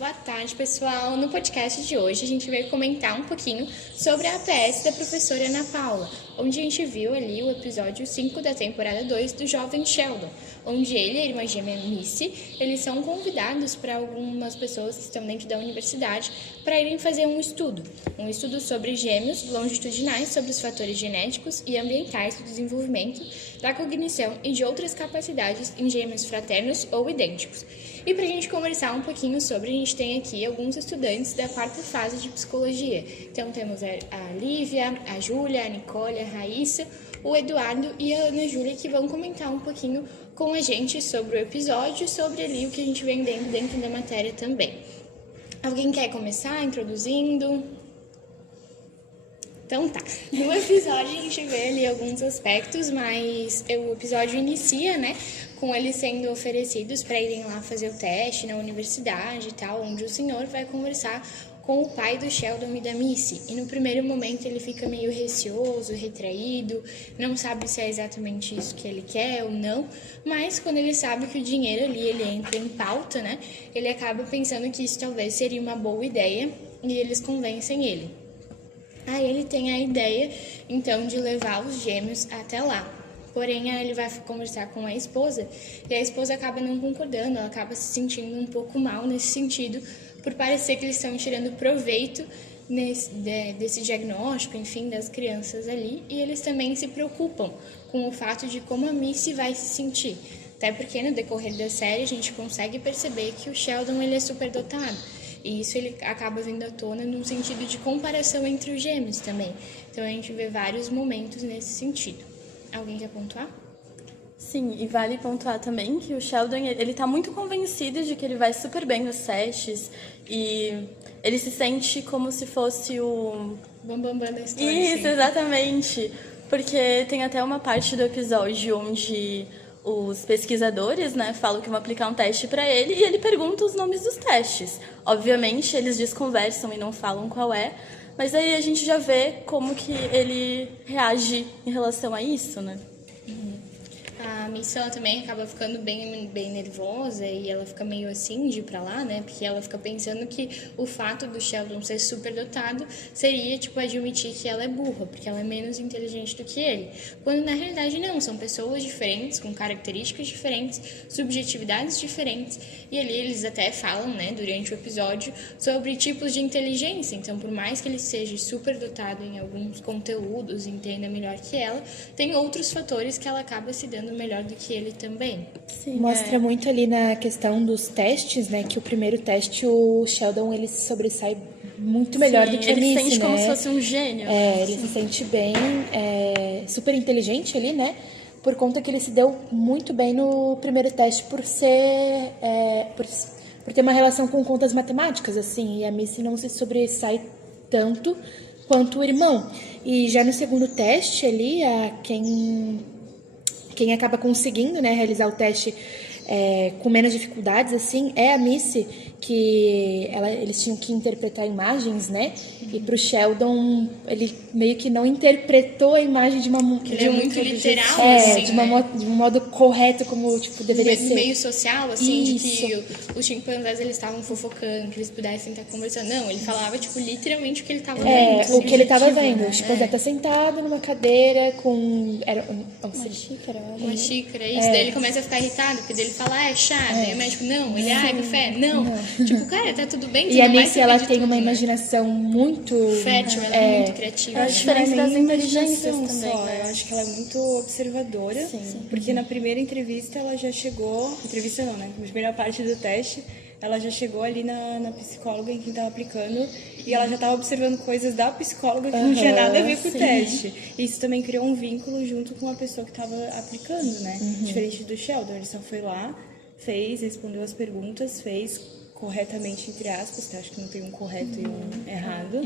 Boa tarde, pessoal. No podcast de hoje, a gente vai comentar um pouquinho sobre a APS da professora Ana Paula, onde a gente viu ali o episódio 5 da temporada 2 do Jovem Sheldon, onde ele e a irmã gêmea Missy, eles são convidados para algumas pessoas que estão dentro da universidade para irem fazer um estudo sobre gêmeos longitudinais, sobre os fatores genéticos e ambientais do desenvolvimento, da cognição e de outras capacidades em gêmeos fraternos ou idênticos. E para a gente conversar um pouquinho sobre, a gente tem aqui alguns estudantes da quarta fase de psicologia. Então temos a Lívia, a Júlia, a Nicole, a Raíssa, o Eduardo e a Ana Júlia, que vão comentar um pouquinho com a gente sobre o episódio e sobre ali o que a gente vem vendo dentro da matéria também. Alguém quer começar introduzindo? Então tá, no episódio a gente vê ali alguns aspectos, mas o episódio inicia, né, com eles sendo oferecidos para irem lá fazer o teste na universidade e tal, onde o senhor vai conversar com o pai do Sheldon e da Missy. E no primeiro momento ele fica meio receoso, retraído, não sabe se é exatamente isso que ele quer ou não, mas quando ele sabe que o dinheiro ali ele entra em pauta, né, ele acaba pensando que isso talvez seria uma boa ideia e eles convencem ele. Aí ele tem a ideia, então, de levar os gêmeos até lá. Porém, aí ele vai conversar com a esposa e a esposa acaba não concordando, ela acaba se sentindo um pouco mal nesse sentido, por parecer que eles estão tirando proveito desse diagnóstico, enfim, das crianças ali. E eles também se preocupam com o fato de como a Missy vai se sentir. Até porque no decorrer da série a gente consegue perceber que o Sheldon ele é superdotado. E isso ele acaba vindo à tona num sentido de comparação entre os gêmeos também. Então a gente vê vários momentos nesse sentido. Alguém quer pontuar? Sim, e vale pontuar também que o Sheldon, ele tá muito convencido de que ele vai super bem nos testes e ele se sente como se fosse o... Bambambam da história. Isso, exatamente. Porque tem até uma parte do episódio onde os pesquisadores, né, falam que vão aplicar um teste para ele e ele pergunta os nomes dos testes. Obviamente, eles desconversam e não falam qual é, mas aí a gente já vê como que ele reage em relação a isso, né? A Missy, ela também acaba ficando bem nervosa e ela fica meio assim de ir pra lá, né? Porque ela fica pensando que o fato do Sheldon ser superdotado seria, tipo, admitir que ela é burra, porque ela é menos inteligente do que ele. Quando, na realidade, não. São pessoas diferentes, com características diferentes, subjetividades diferentes. E ali eles até falam, né, durante o episódio, sobre tipos de inteligência. Então, por mais que ele seja superdotado em alguns conteúdos, entenda melhor que ela, tem outros fatores que ela acaba se dando melhor do que ele também. Sim, mostra muito ali na questão dos testes, né? Que o primeiro teste, o Sheldon, ele se sobressai muito melhor do que a Missy, né? Ele se sente como se fosse um gênio. Ele se sente bem, super inteligente ali, né? Por conta que ele se deu muito bem no primeiro teste por ser... por ter uma relação com contas matemáticas, assim. E a Missy não se sobressai tanto quanto o irmão. E já no segundo teste ali, quem acaba conseguindo, né, realizar o teste com menos dificuldades, assim, é a Missy, que eles tinham que interpretar imagens, né? E pro Sheldon, ele meio que não interpretou a imagem de uma... Ele é muito literal, assim, de um modo correto, como, tipo, deveria ser. Meio social, assim, Isso. de que os chimpanzés, eles estavam fofocando, que eles pudessem estar conversando. Não, ele falava, tipo, literalmente o que ele estava vendo. Assim, o que ele estava vendo. Né? O chimpanzé tá sentado numa cadeira com... Uma xícara, eu acho. Uma xícara, isso. Daí ele começa a ficar irritado, porque daí ele fala, é chá. Daí o médico, não. Ele, café. Não. Tipo, cara, tá tudo bem. E a Missy, ela tem uma imaginação muito... fértil, ela é muito criativa. É a diferença das inteligências também, só. né? Eu acho que ela é muito observadora. Sim. Porque na primeira entrevista ela já chegou... Entrevista não, né? Na primeira parte do teste, ela já chegou ali na psicóloga em quem estava aplicando e ela já estava observando coisas da psicóloga que não tinha nada a ver com o teste. Isso também criou um vínculo junto com a pessoa que estava aplicando, né? Diferente do Sheldon, ele só foi lá, respondeu as perguntas, fez corretamente, entre aspas, que acho que não tem um correto e um errado.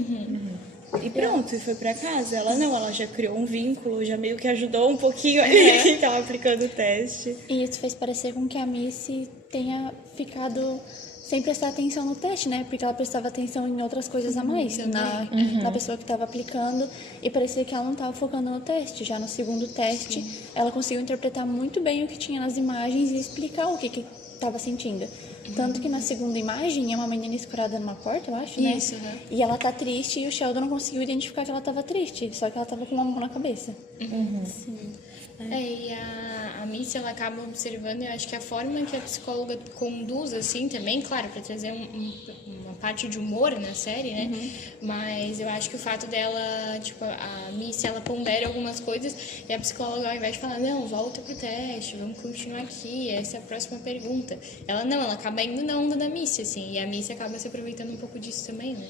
E pronto, e foi pra casa. Ela já criou um vínculo, já meio que ajudou um pouquinho ali quem tava aplicando o teste. E isso fez parecer com que a Missy tenha ficado sem prestar atenção no teste, né? Porque ela prestava atenção em outras coisas a mais, na pessoa que estava aplicando, e parecia que ela não estava focando no teste. Já no segundo teste, ela conseguiu interpretar muito bem o que tinha nas imagens e explicar o que estava sentindo. Tanto que na segunda imagem é uma menina escorada numa porta, eu acho, né? Isso, né? E ela tá triste e o Sheldon não conseguiu identificar que ela tava triste, só que ela tava com uma mão na cabeça. E a Missy, ela acaba observando, eu acho que a forma que a psicóloga conduz, assim, também, claro, para trazer uma parte de humor na série, né? Mas eu acho que o fato dela, tipo, a Missy, ela pondera algumas coisas e a psicóloga, ao invés de falar, não, volta pro teste, vamos continuar aqui, essa é a próxima pergunta. Ela acaba indo na onda da Missy, assim, e a Missy acaba se aproveitando um pouco disso também, né?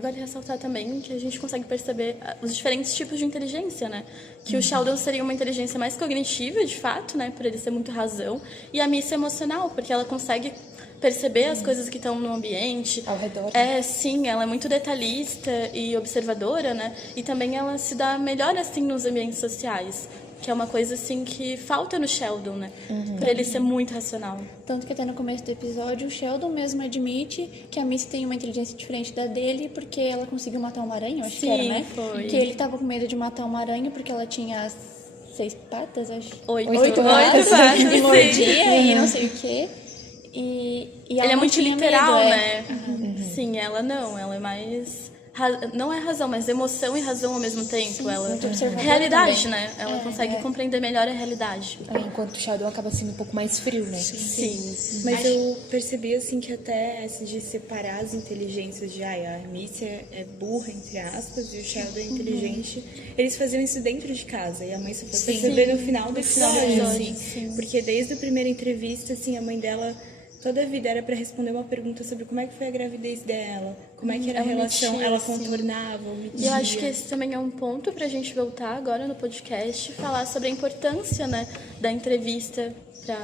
Vale ressaltar também que a gente consegue perceber os diferentes tipos de inteligência, né? Que o Sheldon seria uma inteligência mais cognitiva, de fato, né? Por ele ser muito razão. E a Missy emocional, porque ela consegue perceber as coisas que estão no ambiente. Ao redor. Sim, ela é muito detalhista e observadora, né? E também ela se dá melhor, assim, nos ambientes sociais. Que é uma coisa, assim, que falta no Sheldon, né? Por ele ser muito racional. Tanto que até no começo do episódio, o Sheldon mesmo admite que a Missy tem uma inteligência diferente da dele porque ela conseguiu matar uma aranha, eu acho que era, né? Foi. Que ele tava com medo de matar uma aranha porque ela tinha 6 patas, acho. 8 patas. patas, E sim. mordia e não sei o quê. E ela Ele é não muito tinha literal, medo, né? Sim, ela não. Ela é mais... Não é razão, mas emoção e razão ao mesmo tempo. Ela muito observadora realidade, também. né? Ela consegue compreender melhor a realidade. Enquanto o Sheldon acaba sendo um pouco mais frio, né? Sim. Mas eu percebi, assim, que até essa de separar as inteligências de, a Missy é burra, entre aspas, e o Sheldon é inteligente, eles faziam isso dentro de casa, e a mãe só foi perceber no final do episódio, assim. Porque desde a primeira entrevista, assim, a mãe dela, toda a vida era para responder uma pergunta sobre como é que foi a gravidez dela, como é que era a relação, omitia, ela assim. contornava, omitia. E eu acho que esse também é um ponto pra gente voltar agora no podcast e falar sobre a importância, né, da entrevista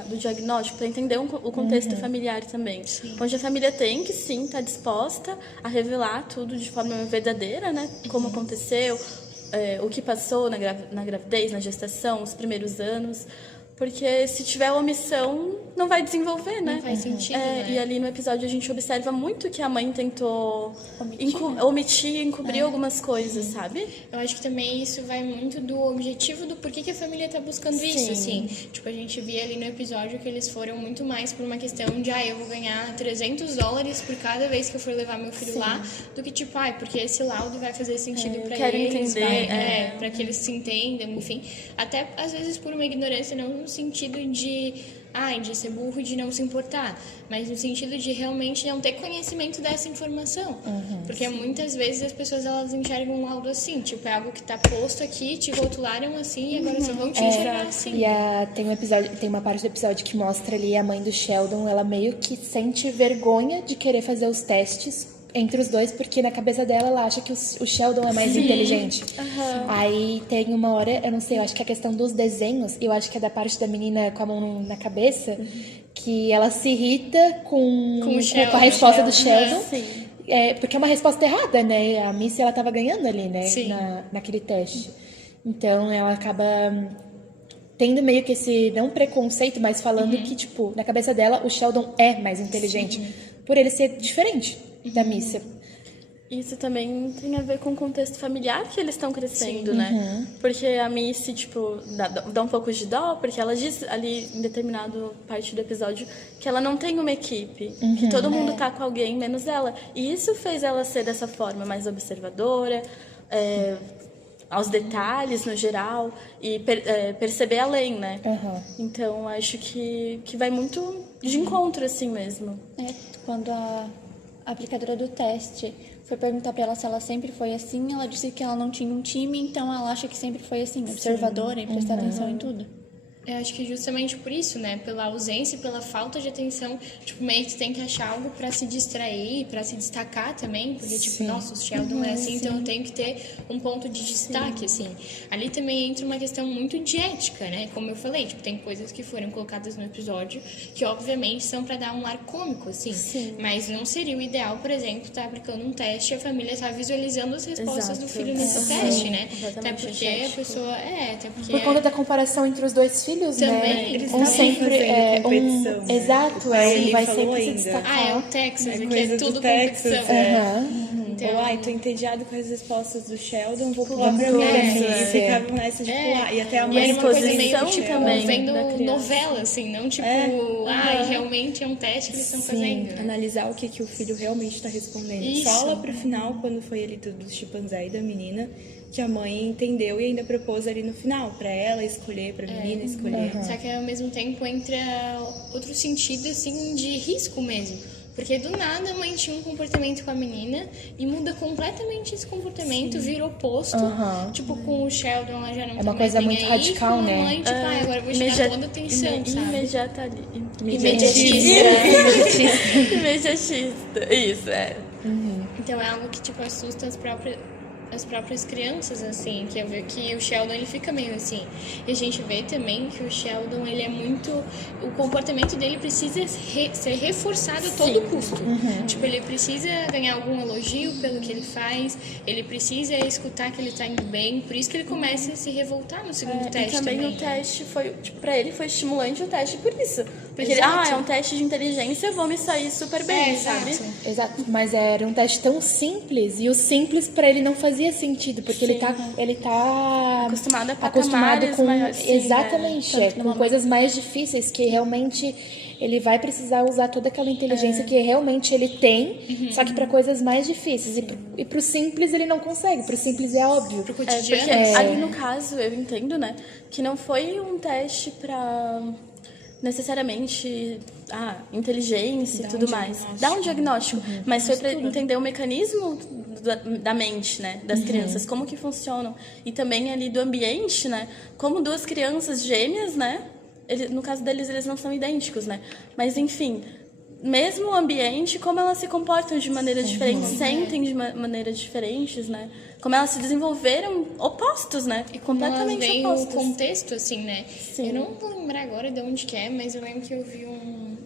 do diagnóstico, para entender o contexto familiar também. Onde a família tem que, sim, estar disposta a revelar tudo de forma verdadeira, né, como aconteceu, o que passou na gravidez, na gestação, os primeiros anos. Porque se tiver omissão, não vai desenvolver, né? Não faz sentido, né? E ali no episódio a gente observa muito que a mãe tentou omitir, encobrir algumas coisas, sabe? Eu acho que também isso vai muito do objetivo do porquê que a família tá buscando isso, assim. Tipo, a gente via ali no episódio que eles foram muito mais por uma questão de, eu vou ganhar $300 por cada vez que eu for levar meu filho lá, do que tipo, porque esse laudo vai fazer sentido pra quero eles, entender, pra que eles se entendam, enfim. Até, às vezes, por uma ignorância, não no sentido de ser burro e de não se importar, mas no sentido de realmente não ter conhecimento dessa informação. Porque muitas vezes as pessoas, elas enxergam um laudo assim, tipo, é algo que tá posto aqui, te rotularam assim e agora só vão te enxergar assim. E tem uma parte do episódio que mostra ali a mãe do Sheldon, ela meio que sente vergonha de querer fazer os testes entre os dois, porque na cabeça dela ela acha que o Sheldon é mais inteligente. Aí tem uma hora, eu não sei, eu acho que a questão dos desenhos, eu acho que é da parte da menina com a mão na cabeça, que ela se irrita com a resposta do Sheldon. Porque é uma resposta errada, né? A Missy, ela tava ganhando ali, né? Naquele teste. Então ela acaba tendo meio que esse, não preconceito, mas falando que, tipo, na cabeça dela, o Sheldon é mais inteligente. Por ele ser diferente da Missy. Isso também tem a ver com o contexto familiar que eles estão crescendo, né? Porque a Missy, tipo, dá um pouco de dó, porque ela diz ali em determinada parte do episódio que ela não tem uma equipe, que todo mundo tá com alguém, menos ela. E isso fez ela ser dessa forma, mais observadora, aos detalhes no geral, e perceber além, né? Então, acho que vai muito de encontro, assim mesmo. Quando a aplicadora do teste foi perguntar pra ela se ela sempre foi assim, ela disse que ela não tinha um time, então ela acha que sempre foi assim, observadora e prestar atenção em tudo. Eu acho que justamente por isso, né? Pela ausência e pela falta de atenção, tipo, meio que tu tem que achar algo pra se distrair, pra se destacar também, porque, tipo, nossa, o Sheldon é assim, então eu tenho que ter um ponto de destaque, assim. Ali também entra uma questão muito de ética, né? Como eu falei, tipo, tem coisas que foram colocadas no episódio que, obviamente, são pra dar um ar cômico, assim. Mas não seria o ideal, por exemplo, estar aplicando um teste e a família tá visualizando as respostas do filho nesse teste, né? Até porque a pessoa... até porque... Por conta da comparação entre os dois filhos, também, né? eles fazendo competição, né? Exato, Ele vai falou sempre se ainda. destacar. É o Texas, aqui coisa é do tudo Texas, competição. Então, Ou, ai, tô entediado com as respostas do Sheldon, vou pular pra mim. E ficavam nessa de pular. E até a e mãe era uma coisa meio exposição tipo, também vendo da criança. novela, assim, não tipo, realmente é um teste que eles estão fazendo. né? analisar o que o filho realmente está respondendo. Isso. Só lá pro final, quando foi ele do chimpanzé e da menina, que a mãe entendeu e ainda propôs ali no final, pra ela escolher, pra menina escolher. Só que ao mesmo tempo entra outro sentido, assim, de risco mesmo. Porque do nada a mãe tinha um comportamento com a menina e muda completamente esse comportamento, vira oposto. Tipo, com o Sheldon, ela já não É uma coisa nem muito aí, radical, com a né? mãe, tipo, agora eu vou te dar toda a atenção, sabe? Imediatista. Isso, é. Então é algo que, tipo, assusta as próprias crianças, assim, que eu vejo que o Sheldon, ele fica meio assim. E a gente vê também que o Sheldon, ele é muito... O comportamento dele precisa ser reforçado a todo custo. Tipo, ele precisa ganhar algum elogio pelo que ele faz, ele precisa escutar que ele tá indo bem, por isso que ele começa a se revoltar no segundo teste E também também. o teste foi, tipo, pra ele foi estimulante o teste por isso. Porque ele, Exato. é um teste de inteligência, eu vou me sair super bem, sabe? Exato. Exato, mas era um teste tão simples e o simples pra ele não fazia sentido, porque ele tá Acostumado a acostumado patamares com maiores, sim, exatamente, com coisas mais difíceis que realmente ele vai precisar usar toda aquela inteligência que realmente ele tem, só que pra coisas mais difíceis e pro simples ele não consegue, pro simples é óbvio. Pro Porque cotidiano. ali no caso, eu entendo, né, que não foi um teste pra necessariamente inteligência e tudo mais. Dá um diagnóstico, mas foi pra entender o mecanismo da mente, né, das crianças, como que funcionam. E também ali do ambiente, né, como duas crianças gêmeas, né, no caso deles, eles não são idênticos, né, mas enfim... Mesmo o ambiente, como elas se comportam de maneira diferente, sentem de maneiras diferentes, né? Como elas se desenvolveram opostos, né? E como elas completamente veem o opostos. contexto, assim, né? Sim. Eu não vou lembrar agora de onde que é, mas eu lembro que eu vi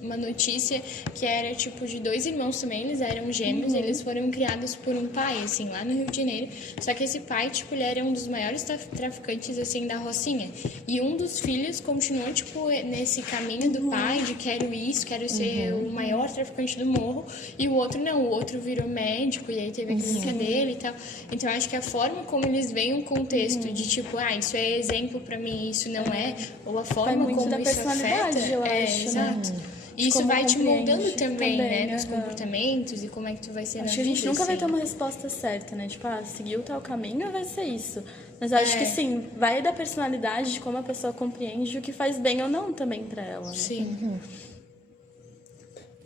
uma notícia que era, tipo, de 2 irmãos também, eles eram gêmeos, eles foram criados por um pai, assim, lá no Rio de Janeiro. Só que esse pai, tipo, ele era um dos maiores traficantes, assim, da Rocinha. E um dos filhos continuou, tipo, nesse caminho do pai, de quero isso, quero ser o maior traficante do morro. E o outro não, o outro virou médico e aí teve a clínica dele e tal. Então, eu acho que a forma como eles veem o contexto de, tipo, isso é exemplo pra mim, isso não é, ou a forma muito como da isso personalidade, afeta. eu acho, Exato. né? E isso Como vai te compreende moldando também, né? Nos aham. comportamentos e como é que tu vai ser na Acho que a vida, gente nunca vai assim. ter uma resposta certa, né? Tipo, seguiu tal caminho, vai ser isso. Mas eu acho que sim, vai da personalidade, de como a pessoa compreende o que faz bem ou não também pra ela. Né? Sim.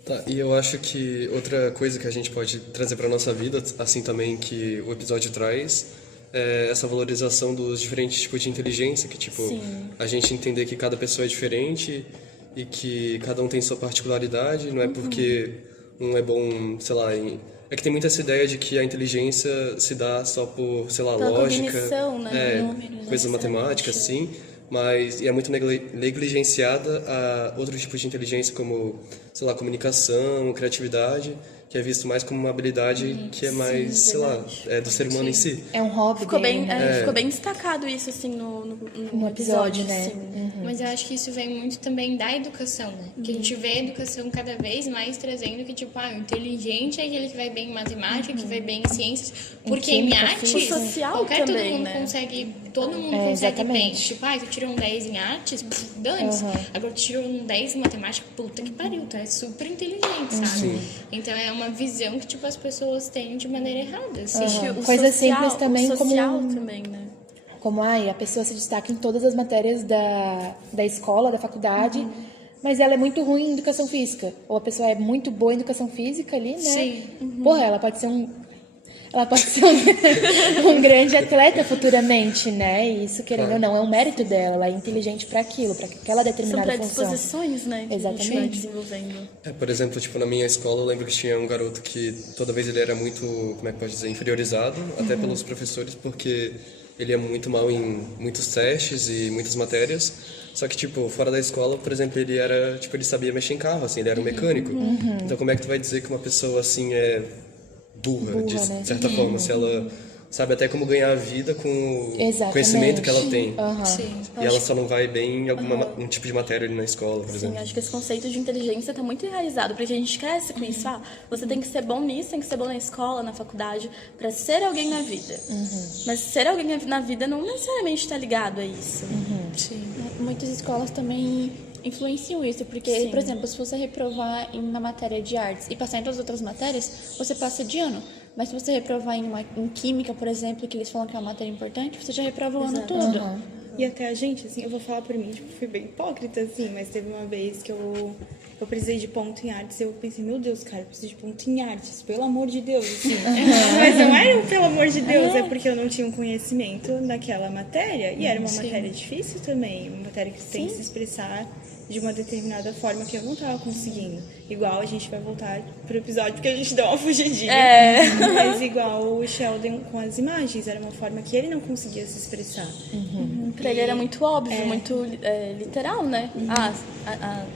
Tá, e eu acho que outra coisa que a gente pode trazer para nossa vida, assim também que o episódio traz, é essa valorização dos diferentes tipos de inteligência, que tipo, a gente entender que cada pessoa é diferente e que cada um tem sua particularidade, não é porque um é bom, sei lá, é que tem muita essa ideia de que a inteligência se dá só por, sei lá, Pela lógica, cognição, né? Números, coisas matemáticas, sim, mas é muito negligenciada a outros tipos de inteligência como, sei lá, comunicação, criatividade, que é visto mais como uma habilidade que é mais, sei lá, do ser humano em si. É um hobby Ficou dele, bem, né? ficou bem destacado isso, assim, no episódio, né? Sim. Mas eu acho que isso vem muito também da educação, né? Que a gente vê a educação cada vez mais trazendo que, tipo, o inteligente é aquele que vai bem em matemática, que vai bem em ciências. Porque em química, artes, física. O social qualquer também, todo mundo né? consegue, todo mundo consegue bem. exatamente. Tipo, tu tirou um 10 em artes, dane-se. Agora tu tirou um 10 em matemática, puta que pariu, tu é super inteligente, sabe? Então é uma visão que, tipo, as pessoas têm de maneira errada, assim. O Coisa social, simples também o como social também, né? como a pessoa se destaca em todas as matérias da escola, da faculdade, mas ela é muito ruim em educação física. Ou a pessoa é muito boa em educação física ali, né? Sim. Porra, ela pode ser um grande atleta futuramente, né? E isso, querendo ou não, é um mérito dela. Ela é inteligente para aquilo, para aquela São determinada função. predisposições, né? Que a gente vai Exatamente. desenvolvendo. Por exemplo, tipo, na minha escola eu lembro que tinha um garoto que toda vez ele era muito, como é que pode dizer, inferiorizado, até pelos professores, porque ele é muito mal em muitos testes e muitas matérias. Só que, tipo, fora da escola, por exemplo, ele era, tipo, ele sabia mexer em carro, assim, ele era um mecânico. Então como é que tu vai dizer que uma pessoa, assim, é burra de né? certa forma, se ela sabe até como ganhar a vida com o Exatamente. conhecimento que ela tem. Sim. E ela só não vai bem em um tipo de matéria ali na escola, por Sim, exemplo. acho que esse conceito de inteligência tá muito enraizado, porque a gente cresce com isso. Você tem que ser bom nisso, tem que ser bom na escola, na faculdade, pra ser alguém na vida. Mas ser alguém na vida não necessariamente tá ligado a isso. Muitas escolas também influenciam isso, porque, por exemplo, se você reprovar na matéria de artes e passar em todas as outras matérias, você passa de ano. Mas se você reprovar em química, por exemplo, que eles falam que é uma matéria importante, você já reprova o ano todo. E até a gente, assim, eu vou falar por mim, tipo, fui bem hipócrita, assim, mas teve uma vez que eu precisei de ponto em artes e eu pensei, meu Deus, cara, eu preciso de ponto em artes, pelo amor de Deus, assim. Mas não era pelo amor de Deus, é porque eu não tinha um conhecimento naquela matéria e era uma matéria difícil também, uma matéria que você tem que se expressar de uma determinada forma que eu não tava conseguindo. Igual a gente vai voltar pro episódio porque a gente deu uma fugidinha. Mas igual o Sheldon com as imagens, era uma forma que ele não conseguia se expressar. Pra ele era muito óbvio, muito literal, né?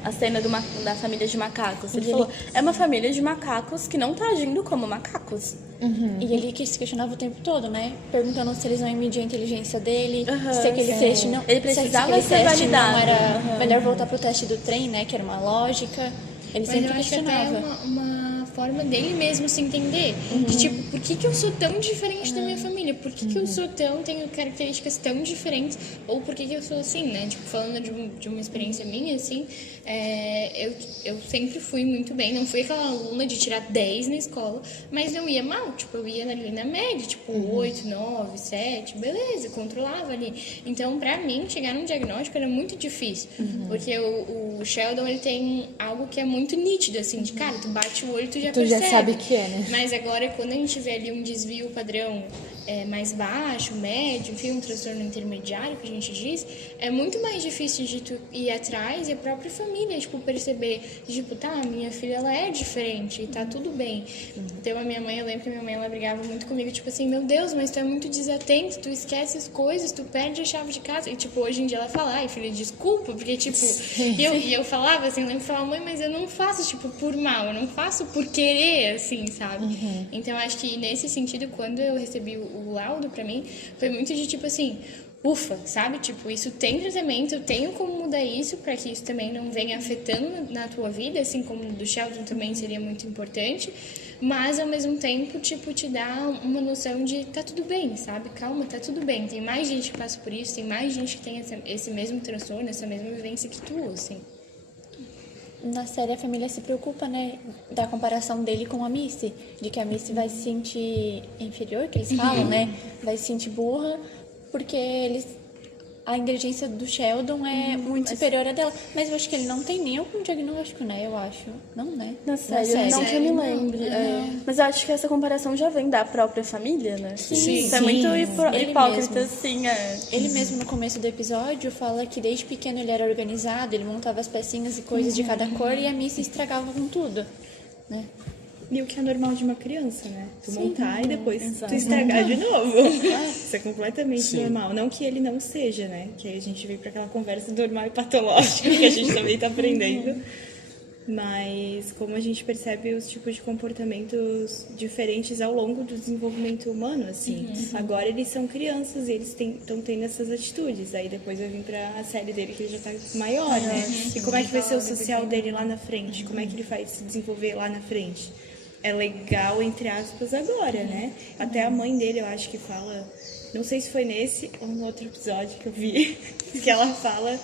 A cena da família de macacos. Ele falou, é uma família de macacos que não tá agindo como macacos. E ele que se questionava o tempo todo, né? Perguntando se eles iam medir a inteligência dele, se aquele teste não... Ele precisava se aquele ser teste validado. não era melhor voltar pro teste do trem, né? Que era uma lógica. Ele Mas sempre eu acho que até é questionava. uma forma dele mesmo se entender. De tipo, por que eu sou tão diferente da minha família? Por que eu sou tenho características tão diferentes? Ou por que eu sou assim, né? Tipo, falando de uma experiência minha, assim, eu sempre fui muito bem. Não fui aquela aluna de tirar 10 na escola, mas não ia mal. Tipo, eu ia ali na média, tipo, 8, 9, 7, beleza, controlava ali. Então, pra mim, chegar num diagnóstico era muito difícil. Porque o Sheldon, ele tem algo que é muito nítido, assim, de cara, tu bate o olho, tu já percebe. já sabe que é, né? Mas agora, quando a gente vê ali um desvio padrão mais baixo, médio, enfim, um transtorno intermediário, que a gente diz, é muito mais difícil de tu ir atrás e a própria família, tipo, perceber, tipo, tá, minha filha, ela é diferente e tá tudo bem. Então, a minha mãe, eu lembro que a minha mãe, ela brigava muito comigo, tipo assim, meu Deus, mas tu é muito desatento, tu esquece as coisas, tu perde a chave de casa. E, tipo, hoje em dia ela fala, ai, filha, desculpa, porque, tipo, e eu falava, assim, eu lembro que falava, mãe, mas eu não faço, tipo, por mal, eu não faço por querer, assim, sabe? Então, acho que nesse sentido, quando eu recebi o laudo pra mim, foi muito de, tipo assim, ufa, sabe? Tipo, isso tem tratamento, eu tenho como mudar isso pra que isso também não venha afetando na tua vida, assim como do Sheldon também seria muito importante, mas ao mesmo tempo, tipo, te dá uma noção de tá tudo bem, sabe? Calma, tá tudo bem. Tem mais gente que passa por isso, tem mais gente que tem esse mesmo transtorno, essa mesma vivência que tu, assim. Na série, a família se preocupa, né, da comparação dele com a Missy, de que a Missy vai se sentir inferior, que eles falam, né, vai se sentir burra, porque a inteligência do Sheldon é muito superior à dela. Mas eu acho que ele não tem nem algum diagnóstico, né, eu acho. Não, né? Na série, não que eu me lembre. Mas eu acho que essa comparação já vem da própria família, né? Sim, isso é muito ele hipócrita, mesmo. assim, Ele mesmo, no começo do episódio, fala que desde pequeno ele era organizado, ele montava as pecinhas e coisas de cada cor e a Missy estragava com tudo, né? E o que é normal de uma criança, né? Tu montar e depois tu estragar de novo. Isso é completamente normal. Não que ele não seja, né? Que aí a gente veio pra aquela conversa normal e patológica que a gente também tá aprendendo. Mas como a gente percebe os tipos de comportamentos diferentes ao longo do desenvolvimento humano, assim. Agora eles são crianças e eles estão tendo essas atitudes. Aí depois vai vir pra série dele que ele já tá maior, né? E como é que vai ser o social dele lá na frente? Como é que ele vai se desenvolver lá na frente? É legal, entre aspas, agora, né? Até a mãe dele, eu acho que fala... Não sei se foi nesse ou no outro episódio que eu vi, que ela fala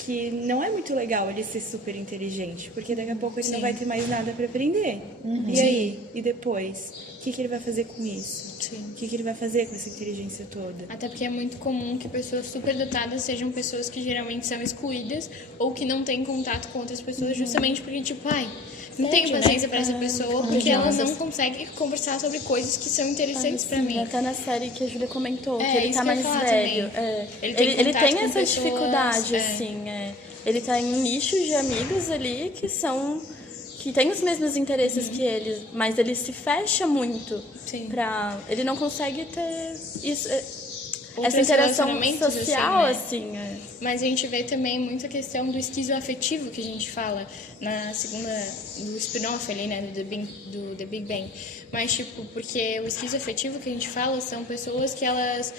que não é muito legal ele ser super inteligente, porque daqui a pouco ele não vai ter mais nada para aprender. E aí? E depois? O que ele vai fazer com isso? O que ele vai fazer com essa inteligência toda? Até porque é muito comum que pessoas superdotadas sejam pessoas que geralmente são excluídas ou que não têm contato com outras pessoas justamente porque, tipo, ai, não tenho paciência pra essa pessoa porque ela não consegue conversar sobre coisas que são interessantes pra mim. Até na série que a Júlia comentou, que ele isso tá que eu mais ia falar velho. também. Ele contato tem com essa pessoas, dificuldade, assim. Ele tá em um nicho de amigos ali que tem os mesmos interesses que ele, mas ele se fecha muito. Sim. Ele não consegue ter isso. essa interação relacionamentos, social, assim, né? assim, Mas a gente vê também muito a questão do esquizoafetivo que a gente fala na segunda, do spin-off ali, né, do The Big Bang. Mas, tipo, porque o esquizoafetivo que a gente fala são pessoas que elas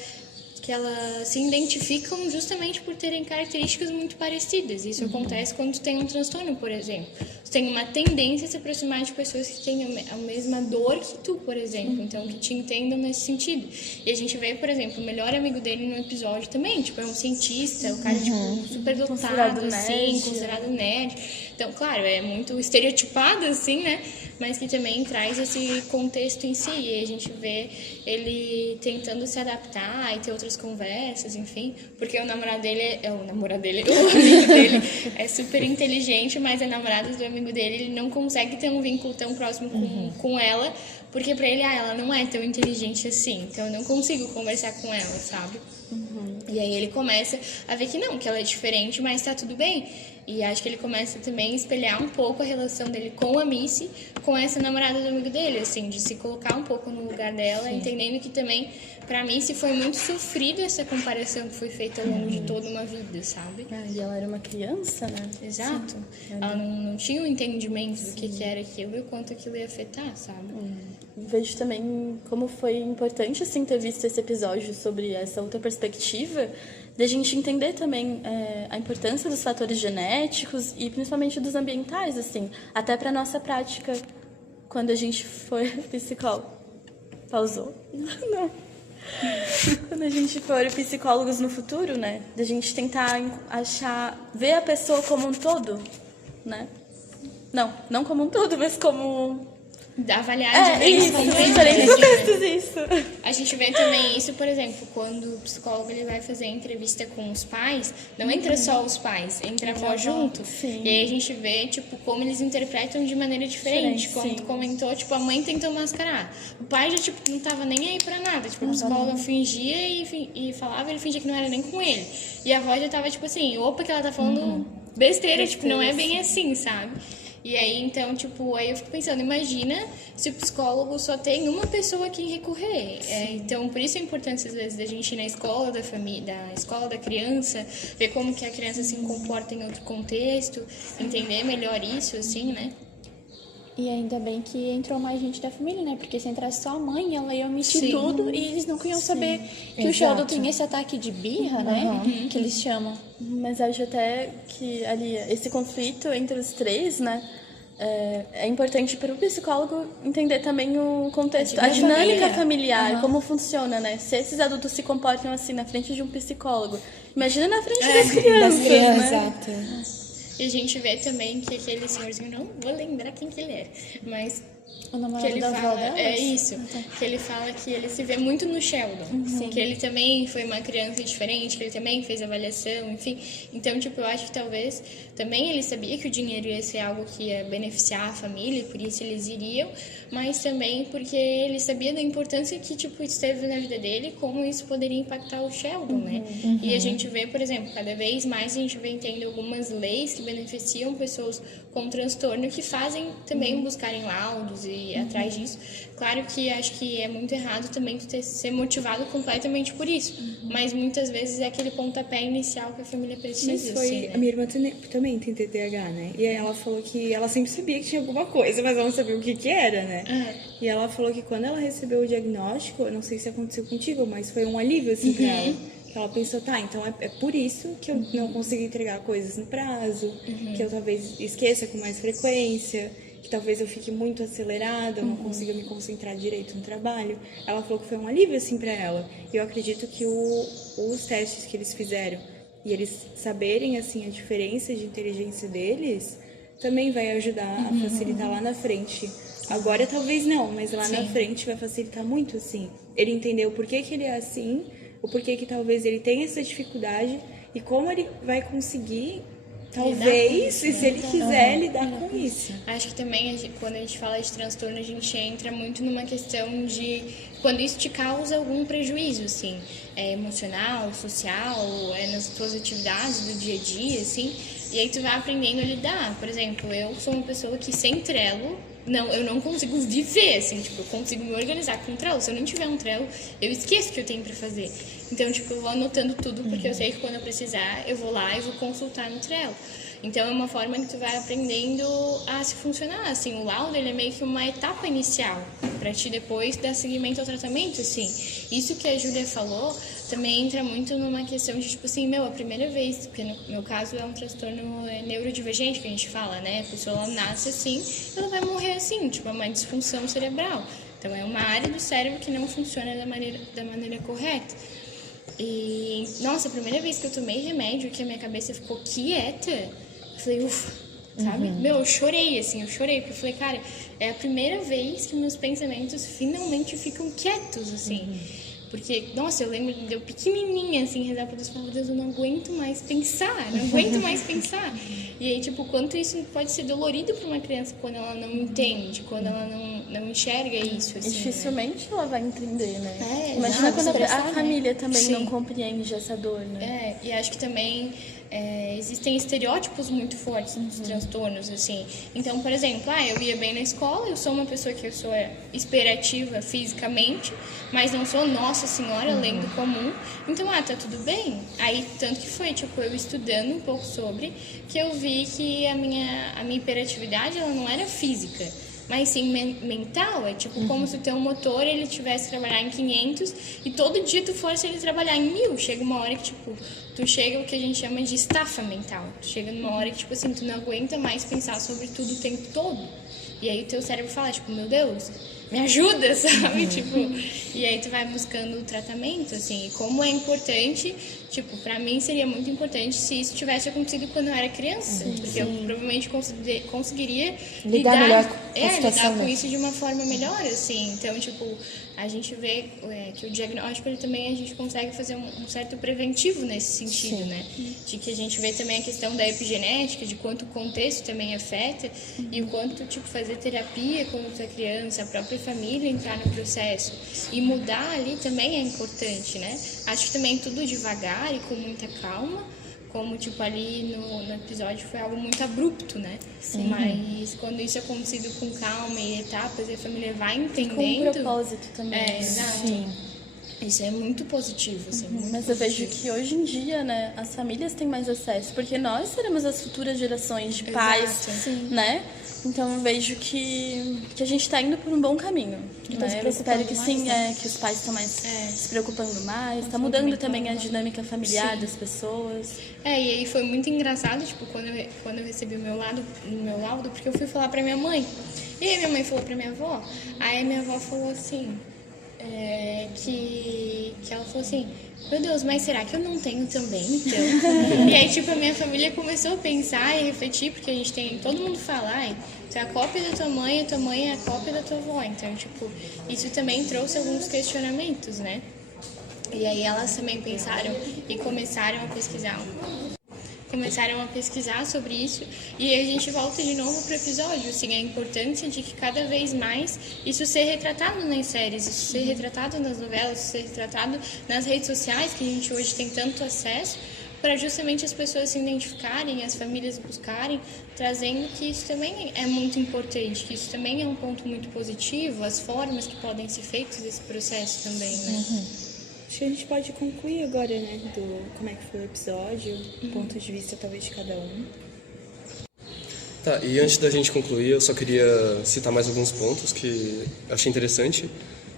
se identificam justamente por terem características muito parecidas. Isso acontece quando tu tem um transtorno, por exemplo. Tu tem uma tendência a se aproximar de pessoas que têm a mesma dor que tu, por exemplo. Então, que te entendam nesse sentido. E a gente vê, por exemplo, o melhor amigo dele no episódio também. Tipo, é um cientista, o cara, tipo, super dotado, assim, considerado nerd. Então, claro, é muito estereotipado, assim, né? Mas que também traz esse contexto em si. E a gente vê ele tentando se adaptar e ter outras conversas, enfim. Porque o amigo dele é super inteligente, mas a namorada do amigo dele, ele não consegue ter um vínculo tão próximo com ela, porque pra ele, ela não é tão inteligente assim. Então eu não consigo conversar com ela, sabe? E aí ele começa a ver que não, que ela é diferente, mas tá tudo bem. E acho que ele começa também a espelhar um pouco a relação dele com a Missy, com essa namorada do amigo dele, assim, de se colocar um pouco no lugar dela, entendendo que também, pra Missy, foi muito sofrida essa comparação que foi feita ao longo de toda uma vida, sabe? E ela era uma criança, né? Exato. Ela não tinha o entendimento do que era aquilo e o quanto aquilo ia afetar, sabe? Vejo também como foi importante, assim, ter visto esse episódio sobre essa outra perspectiva, da gente entender também a importância dos fatores genéticos e principalmente dos ambientais, assim, até para nossa prática quando a gente for psicólogo. Pausou? Não. Quando a gente for psicólogos no futuro, né? Da gente tentar ver a pessoa como um todo, né? Não como um todo, mas como... avaliar diferentes diferentes contextos, isso. A gente vê também isso, por exemplo, quando o psicólogo ele vai fazer a entrevista com os pais, não entra só os pais, entra a avó junto. Sim. E aí a gente vê, tipo, como eles interpretam de maneira diferente. Como tu comentou, tipo, a mãe tentou mascarar. O pai já, tipo, não tava nem aí pra nada. Tipo, o psicólogo fingia e falava, ele fingia que não era nem com ele. E a avó já tava, tipo assim, opa, que ela tá falando besteira, tipo, não é bem assim, sabe? E aí, então, tipo, aí eu fico pensando, imagina se o psicólogo só tem uma pessoa a quem recorrer. Então, por isso a importância, às vezes, da gente ir na escola da família, da escola da criança, ver como que a criança se comporta em outro contexto, entender melhor isso, assim, né? E ainda bem que entrou mais gente da família, né? Porque se entrasse só a mãe, ela ia omitir tudo e eles não iam saber que o Sheldon tem esse ataque de birra, né? Que eles chamam. Mas acho até que ali esse conflito entre os três, né? É importante para o psicólogo entender também o contexto, a dinâmica familiar, como funciona, né? Se esses adultos se comportam assim na frente de um psicólogo, imagina na frente das crianças, né? Exato. E a gente vê também que aquele senhorzinho, não vou lembrar quem que ele era, mas O namorado que ele da avó fala, delas? é isso, que ele fala que ele se vê muito no Sheldon, que ele também foi uma criança diferente, que ele também fez avaliação, enfim. Então, tipo, eu acho que talvez também ele sabia que o dinheiro ia ser algo que ia beneficiar a família, e por isso eles iriam, mas também porque ele sabia da importância que, tipo, isso teve na vida dele, como isso poderia impactar o Sheldon, né? E a gente vê, por exemplo, cada vez mais a gente vem tendo algumas leis que beneficiam pessoas com transtorno que fazem também buscarem laudos e ir atrás disso. Claro que acho que é muito errado também tu ser motivado completamente por isso, mas muitas vezes é aquele pontapé inicial que a família precisa. Mas foi... assim, né? A minha irmã também tem TDAH, né? E aí ela falou que ela sempre sabia que tinha alguma coisa, mas ela não sabia o que era, né? E ela falou que quando ela recebeu o diagnóstico, eu não sei se aconteceu contigo, mas foi um alívio, assim, pra ela. Que ela pensou, tá, então é por isso que eu não consigo entregar coisas no prazo, que eu talvez esqueça com mais frequência, que talvez eu fique muito acelerada, eu não consiga me concentrar direito no trabalho. Ela falou que foi um alívio, assim, pra ela. E eu acredito que os testes que eles fizeram e eles saberem, assim, a diferença de inteligência deles, também vai ajudar a facilitar lá na frente. Agora talvez não, mas lá na frente vai facilitar muito, assim. Ele entendeu o porquê que ele é assim, o porquê que talvez ele tenha essa dificuldade e como ele vai conseguir, talvez, se ele quiser, lidar com isso. Acho que também, quando a gente fala de transtorno, a gente entra muito numa questão de quando isso te causa algum prejuízo, assim, emocional, social, nas tuas atividades do dia a dia, assim, e aí tu vai aprendendo a lidar. Por exemplo, eu sou uma pessoa que sem Trello, eu não consigo viver, assim, tipo, eu consigo me organizar com um Trello. Se eu não tiver um Trello, eu esqueço o que eu tenho pra fazer. Então, tipo, eu vou anotando tudo, porque eu sei que quando eu precisar, eu vou lá e vou consultar no Trello. Então, é uma forma que tu vai aprendendo a se funcionar, assim. O laudo, ele é meio que uma etapa inicial para ti depois dar seguimento ao tratamento, assim. Isso que a Júlia falou também entra muito numa questão de, tipo assim, a primeira vez, porque no meu caso é um transtorno neurodivergente que a gente fala, né? A pessoa, ela nasce assim, ela vai morrer assim, tipo, é uma disfunção cerebral. Então, é uma área do cérebro que não funciona da maneira correta. E, nossa, a primeira vez que eu tomei remédio, que a minha cabeça ficou quieta, eu falei, ufa, sabe? Eu chorei, porque eu falei, cara, é a primeira vez que meus pensamentos finalmente ficam quietos, assim. Porque, nossa, eu lembro de eu pequenininha, assim, rezar pra Deus, falar, Deus, eu não aguento mais pensar. E aí, tipo, quanto isso pode ser dolorido pra uma criança quando ela não entende, quando ela não enxerga isso, assim, dificilmente ela vai entender, né? É, Imagina quando expressar, a família também Sim. não compreende essa dor, né? E acho que também existem estereótipos muito fortes dos transtornos, assim. Então, por exemplo, eu ia bem na escola, eu sou uma pessoa que eu sou hiperativa fisicamente, mas não sou, nossa senhora, além do comum. Então, tá tudo bem. Aí, tanto que foi, tipo, eu estudando um pouco sobre, que eu vi que a minha hiperatividade, ela não era física, mas sim mental. É tipo como se o teu motor, ele tivesse que trabalhar em 500 e todo dia tu fosse ele trabalhar em 1000. Chega uma hora que, tipo, tu chega o que a gente chama de estafa mental. Tu chega numa hora que, tipo assim, tu não aguenta mais pensar sobre tudo o tempo todo. E aí o teu cérebro fala, tipo, meu Deus, me ajuda, sabe? Tipo, e aí tu vai buscando o tratamento, assim. E como é importante, tipo, pra mim seria muito importante se isso tivesse acontecido quando eu era criança. Porque eu provavelmente conseguiria Lidar melhor com a situação, lidar com né? isso de uma forma melhor, assim. Então, tipo, a gente vê que o diagnóstico, ele também, a gente consegue fazer um certo preventivo nesse sentido, né? De que a gente vê também a questão da epigenética, de quanto o contexto também afeta e o quanto, tipo, fazer terapia quando tu é criança, a própria família entrar no processo e mudar ali também é importante, né? Acho que também tudo devagar e com muita calma, como, tipo, ali no episódio foi algo muito abrupto, né? Sim. Mas quando isso é conduzido com calma e etapas, e a família vai entendendo... Com um propósito também. Exato. Sim. Isso é muito positivo, assim, muito Mas eu vejo positivo. que hoje em dia, né, as famílias têm mais acesso, porque nós seremos as futuras gerações de pais, né? Então eu vejo que a gente está indo por um bom caminho. Né? Eu espero que sim, que os pais estão mais se preocupando mais, está mudando também a dinâmica familiar das pessoas. E aí foi muito engraçado, tipo, quando eu recebi o meu laudo, porque eu fui falar pra minha mãe. E aí minha mãe falou pra minha avó. Aí minha avó falou assim, que ela falou assim, meu Deus, mas será que eu não tenho também, então? E aí, tipo, a minha família começou a pensar e refletir, porque a gente tem, todo mundo fala, tu é a cópia da tua mãe, a tua mãe é a cópia da tua avó. Então, tipo, isso também trouxe alguns questionamentos, né? E aí elas também pensaram e começaram a pesquisar sobre isso, e aí a gente volta de novo pro episódio, assim, a importância de que cada vez mais isso ser retratado nas séries, isso ser retratado nas novelas, isso ser retratado nas redes sociais, que a gente hoje tem tanto acesso, para justamente as pessoas se identificarem, as famílias buscarem, trazendo que isso também é muito importante, que isso também é um ponto muito positivo, as formas que podem ser feitas desse processo também, né? Acho que a gente pode concluir agora, né, do como é que foi o episódio, ponto de vista talvez de cada um. Tá, e antes da gente concluir, eu só queria citar mais alguns pontos que eu achei interessante,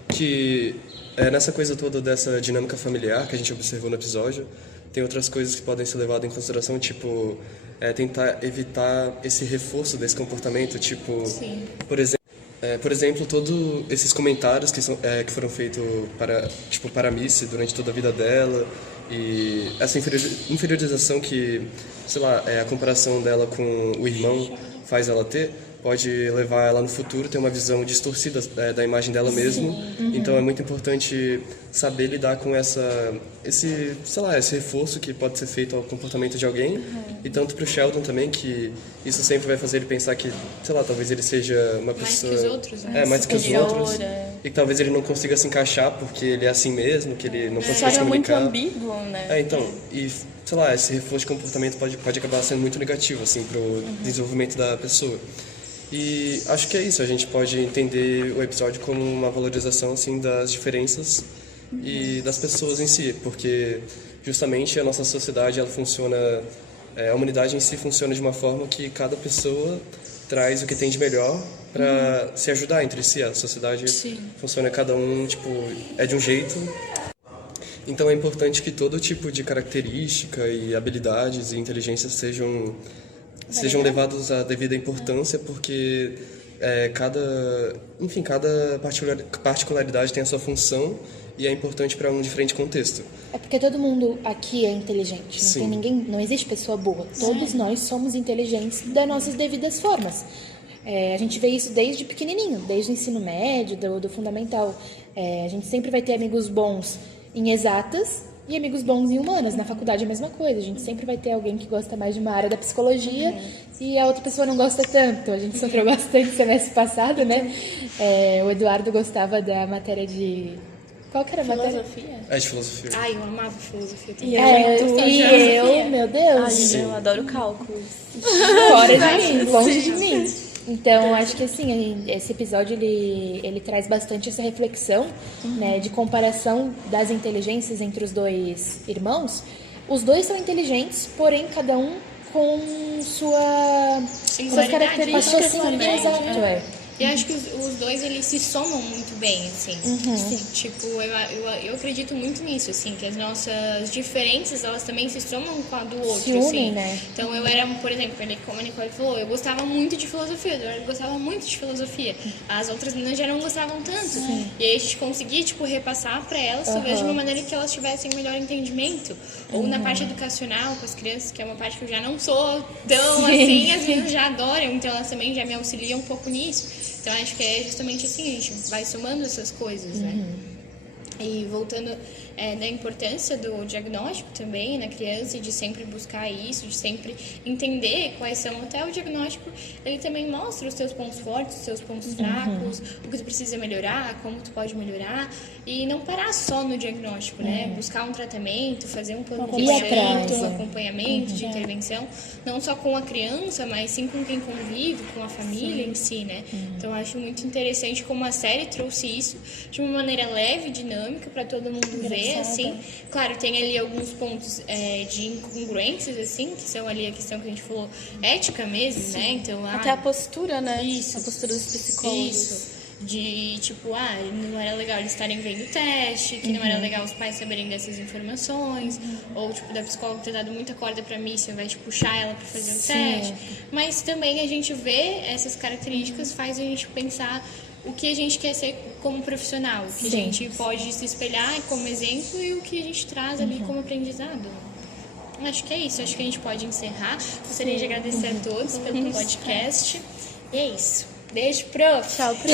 que nessa coisa toda dessa dinâmica familiar que a gente observou no episódio, tem outras coisas que podem ser levadas em consideração, tipo, tentar evitar esse reforço desse comportamento, tipo, por exemplo, todos esses comentários que foram feitos para a Missy durante toda a vida dela, e essa inferiorização que, sei lá, a comparação dela com o irmão faz ela ter, pode levar ela no futuro a ter uma visão distorcida da imagem dela mesma. Então é muito importante saber lidar com esse reforço que pode ser feito ao comportamento de alguém, e tanto para o Sheldon também, que isso sempre vai fazer ele pensar que, sei lá, talvez ele seja uma pessoa... Mais que os outros, né? Mais que os outros. E que talvez ele não consiga se encaixar porque ele é assim mesmo, que ele não consiga se comunicar. É muito ambíguo, né? E, sei lá, esse reforço de comportamento pode acabar sendo muito negativo, assim, pro desenvolvimento da pessoa. E acho que é isso, a gente pode entender o episódio como uma valorização, assim, das diferenças e das pessoas em si, porque justamente a nossa sociedade, ela funciona, a humanidade em si funciona de uma forma que cada pessoa traz o que tem de melhor para se ajudar entre si. A sociedade funciona, cada um, tipo, é de um jeito. Então é importante que todo tipo de característica e habilidades e inteligências sejam levados à devida importância, porque cada particularidade tem a sua função e é importante para um diferente contexto. É porque todo mundo aqui é inteligente, não tem ninguém, não existe pessoa boa. Todos nós somos inteligentes das nossas devidas formas. A gente vê isso desde pequenininho, desde o ensino médio, do fundamental. A gente sempre vai ter amigos bons em exatas e amigos bons em humanas. Na faculdade é a mesma coisa. A gente sempre vai ter alguém que gosta mais de uma área da psicologia e a outra pessoa não gosta tanto. A gente sofreu bastante semestre passado, né? O Eduardo gostava da matéria de... Qual que era a matéria? Filosofia? É de filosofia. Ai, eu amava filosofia também. E eu, meu Deus. Ai, eu adoro cálculos. Fora de mim, longe de mim. Então, acho que assim, esse episódio ele traz bastante essa reflexão, né, de comparação das inteligências entre os dois irmãos. Os dois são inteligentes, porém cada um com suas características também, exato, E acho que os dois, eles se somam muito bem, assim. Tipo, eu acredito muito nisso, assim, que as nossas diferenças, elas também se somam com a do outro, Se unem, assim. né? Então, eu era, por exemplo, como a Nicole falou, eu gostava muito de filosofia, eu gostava muito de filosofia. As outras meninas já não gostavam tanto. E aí a gente conseguia, tipo, repassar pra elas, talvez de uma maneira que elas tivessem melhor entendimento. Ou na parte educacional, com as crianças, que é uma parte que eu já não sou tão assim, as meninas já adoram, então elas também já me auxiliam um pouco nisso. Então, acho que é justamente assim, a gente vai somando essas coisas, né? E voltando da importância do diagnóstico também na criança e de sempre buscar isso, de sempre entender quais são, até o diagnóstico, ele também mostra os teus pontos fortes, os teus pontos fracos, o que tu precisa melhorar, como tu pode melhorar, e não parar só no diagnóstico, né? Buscar um tratamento, fazer um planejamento, um acompanhamento de intervenção, não só com a criança, mas sim com quem convive, com a família em si, né? Então, acho muito interessante como a série trouxe isso de uma maneira leve, dinâmica, para todo mundo ver, assim. Claro, tem ali alguns pontos de incongruências, assim, que são ali a questão que a gente falou, ética mesmo, né? Então, Até a postura, né? Isso. A postura dos psicólogos. Isso. De, tipo, não era legal eles estarem vendo o teste, que não era legal os pais saberem dessas informações, ou, tipo, da psicóloga ter dado muita corda pra mim, você vai te puxar ela pra fazer um teste. Mas também a gente vê essas características, faz a gente pensar o que a gente quer ser como profissional, o que a gente pode se espelhar como exemplo e o que a gente traz ali como aprendizado. Acho que é isso, acho que a gente pode encerrar. Gostaria de agradecer a todos pelo podcast. E é isso. Beijo, prof! Tchau, prof!